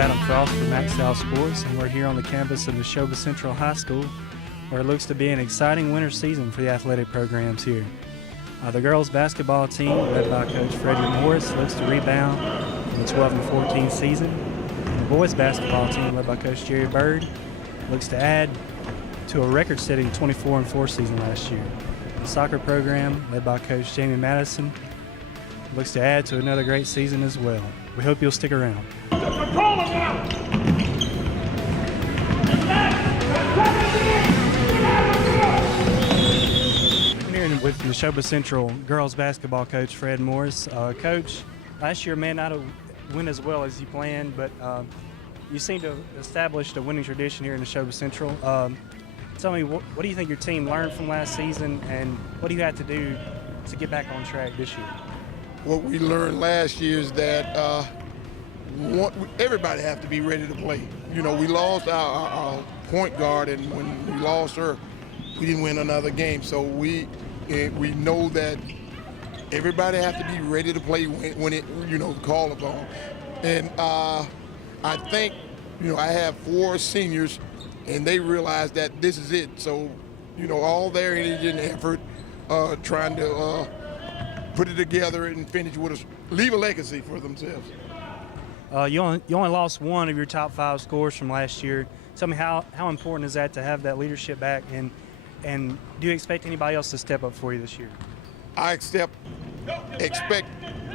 Adam Frost from MaxxSouth Sports, and we're here on the campus of Neshoba Central High School, where it looks to be an exciting winter season for the athletic programs here. The girls basketball team, led by Coach Frederick Morris, looks to rebound from the 12 and 14 season. And the boys basketball team, led by Coach Jerry Bird, looks to add to a record-setting 24 and 4 season last year. The soccer program, led by Coach Jamie Madison, looks to add to another great season as well. We hope you'll stick around. I'm here with Neshoba Central girls basketball coach Fred Morris. Coach, last year may not have went as well as you planned, but you seem to have established a winning tradition here in Neshoba Central. Tell me, what do you think your team learned from last season, and what do you have to do to get back on track this year? What we learned last year is that everybody have to be ready to play. You know, we lost our point guard, and when we lost her, we didn't win another game. So we know that everybody have to be ready to play when it, called upon. And I think, I have 4 seniors, and they realize that this is it. So, all their energy and effort trying to put it together and finish with leave a legacy for themselves. You only lost one of your top 5 scorers from last year. Tell me how important is that to have that leadership back, and do you expect anybody else to step up for you this year? I expect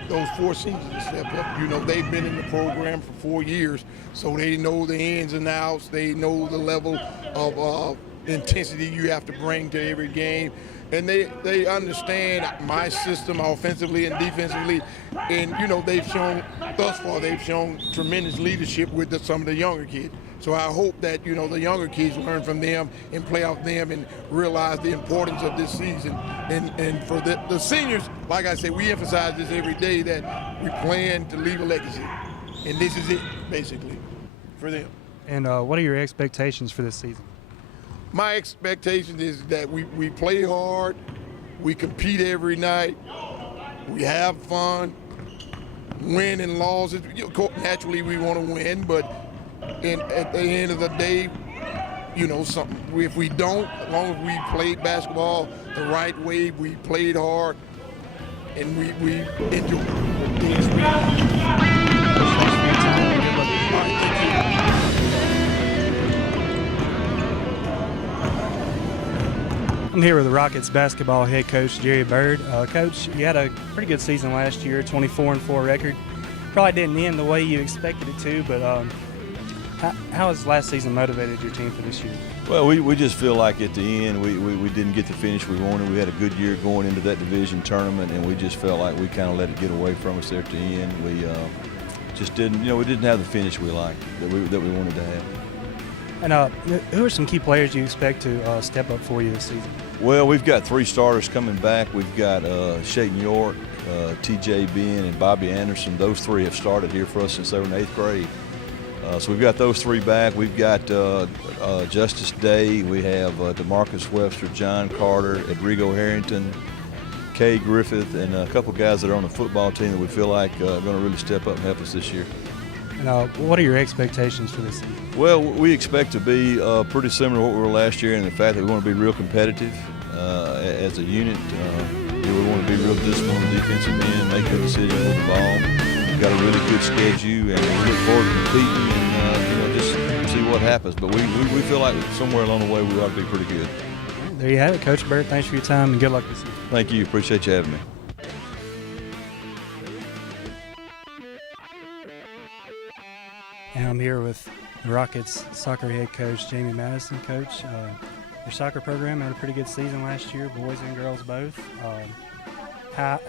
those 4 seniors to step up. They've been in the program for 4 years, so they know the ins and outs. They know the level of intensity you have to bring to every game. And they understand my system offensively and defensively. And, thus far, they've shown tremendous leadership with some of the younger kids. So I hope that, the younger kids learn from them and play off them and realize the importance of this season. And for the seniors, like I said, we emphasize this every day, that we plan to leave a legacy. And this is it, basically, for them. And what are your expectations for this season? My expectation is that we play hard, we compete every night, we have fun, win and losses. Naturally, we want to win, but at the end of the day, if we don't, as long as we played basketball the right way, we played hard, and we enjoyed it. I'm here with the Rockets basketball head coach, Jerry Bird. Coach, you had a pretty good season last year, 24 and 4 record. Probably didn't end the way you expected it to, but how has last season motivated your team for this year? Well, we just feel like at the end we didn't get the finish we wanted. We had a good year going into that division tournament, and we just felt like we kind of let it get away from us there at the end. We just didn't, we didn't have the finish we liked, that we wanted to have. And who are some key players you expect to step up for you this season? Well, we've got 3 starters coming back. We've got Shayton York, T.J. Ben, and Bobby Anderson. Those 3 have started here for us since they were in 8th grade. So we've got those 3 back. We've got Justice Day. We have DeMarcus Webster, John Carter, Rodrigo Harrington, Kay Griffith, and a couple guys that are on the football team that we feel like are going to really step up and help us this year. And what are your expectations for this season? Well, we expect to be pretty similar to what we were last year, in the fact that we want to be real competitive as a unit. We want to be real disciplined on the defensive end, make good decisions with the ball. We've got a really good schedule, and we look forward to competing and just see what happens. But we feel like somewhere along the way we ought to be pretty good. There you have it, Coach Bird. Thanks for your time, and good luck this season. Thank you. Appreciate you having me. And I'm here with the Rockets soccer head coach, Jamie Madison. Coach, your soccer program had a pretty good season last year, boys and girls both. How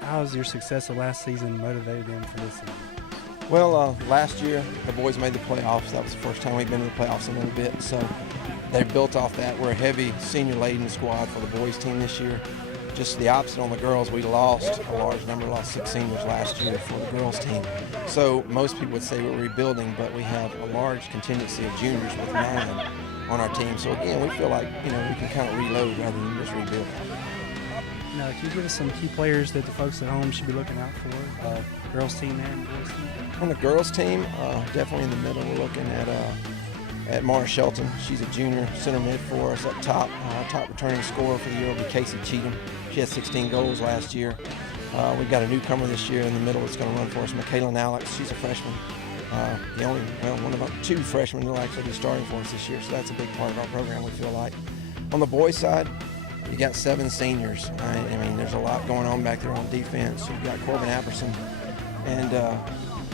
has your success of last season motivated them for this season? Well, last year the boys made the playoffs. That was the first time we've been in the playoffs in a little bit. So they built off that. We're a heavy senior-laden squad for the boys team this year. Just the opposite on the girls. We lost a large number, lost 6 seniors last year for the girls team. So most people would say we're rebuilding, but we have a large contingency of juniors with 9 on our team. So again, we feel like we can kind of reload rather than just rebuild. Can you give us some key players that the folks at home should be looking out for, girls team and boys team? On the girls team, definitely in the middle, we're looking at Mara Shelton. She's a junior center mid for us up top. Top returning scorer for the year will be Casey Cheatham. She had 16 goals last year. We've got a newcomer this year in the middle that's going to run for us, Michaela Alex. She's a freshman. One of the 2 freshmen who will actually be starting for us this year, so that's a big part of our program, we feel like. On the boys' side, you got 7 seniors. I mean, there's a lot going on back there on defense. You've got Corbin Apperson and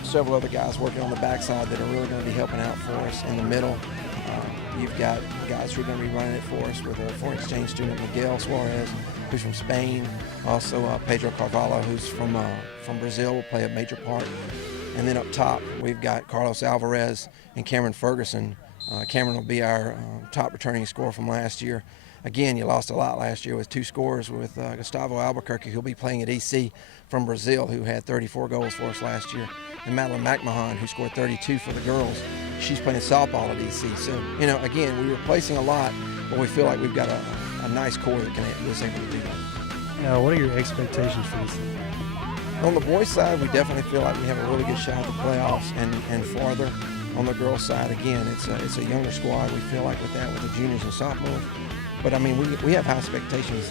several other guys working on the backside that are really going to be helping out for us. In the middle, you've got guys who are going to be running it for us with a foreign exchange student, Miguel Suarez, who's from Spain. Also, Pedro Carvalho, who's from Brazil, will play a major part. And then up top, we've got Carlos Alvarez and Cameron Ferguson. Cameron will be our top returning scorer from last year. Again, you lost a lot last year with 2 scores with Gustavo Albuquerque, who'll be playing at EC from Brazil, who had 34 goals for us last year. And Madeline McMahon, who scored 32 for the girls. She's playing softball at EC. So, again, we're replacing a lot, but we feel like we've got a nice core that can be able to do that. What are your expectations for this season? On the boys' side, we definitely feel like we have a really good shot at the playoffs and farther. On the girls' side, again, it's a younger squad. We feel like with the juniors and sophomores. But I mean, we have high expectations,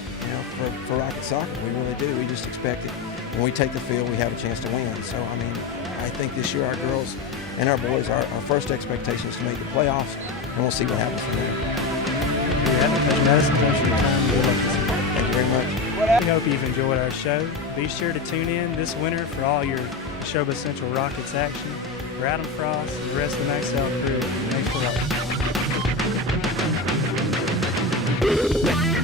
for Rocket Soccer. We really do. We just expect it. When we take the field, we have a chance to win. So I mean, I think this year our girls and our boys, our first expectation is to make the playoffs, and we'll see what happens from there. Thank you very much. We hope you've enjoyed our show. Be sure to tune in this winter for all your Neshoba Central Rockets action. For Adam Frost and the rest of the MaxxSouth crew, thanks for watching.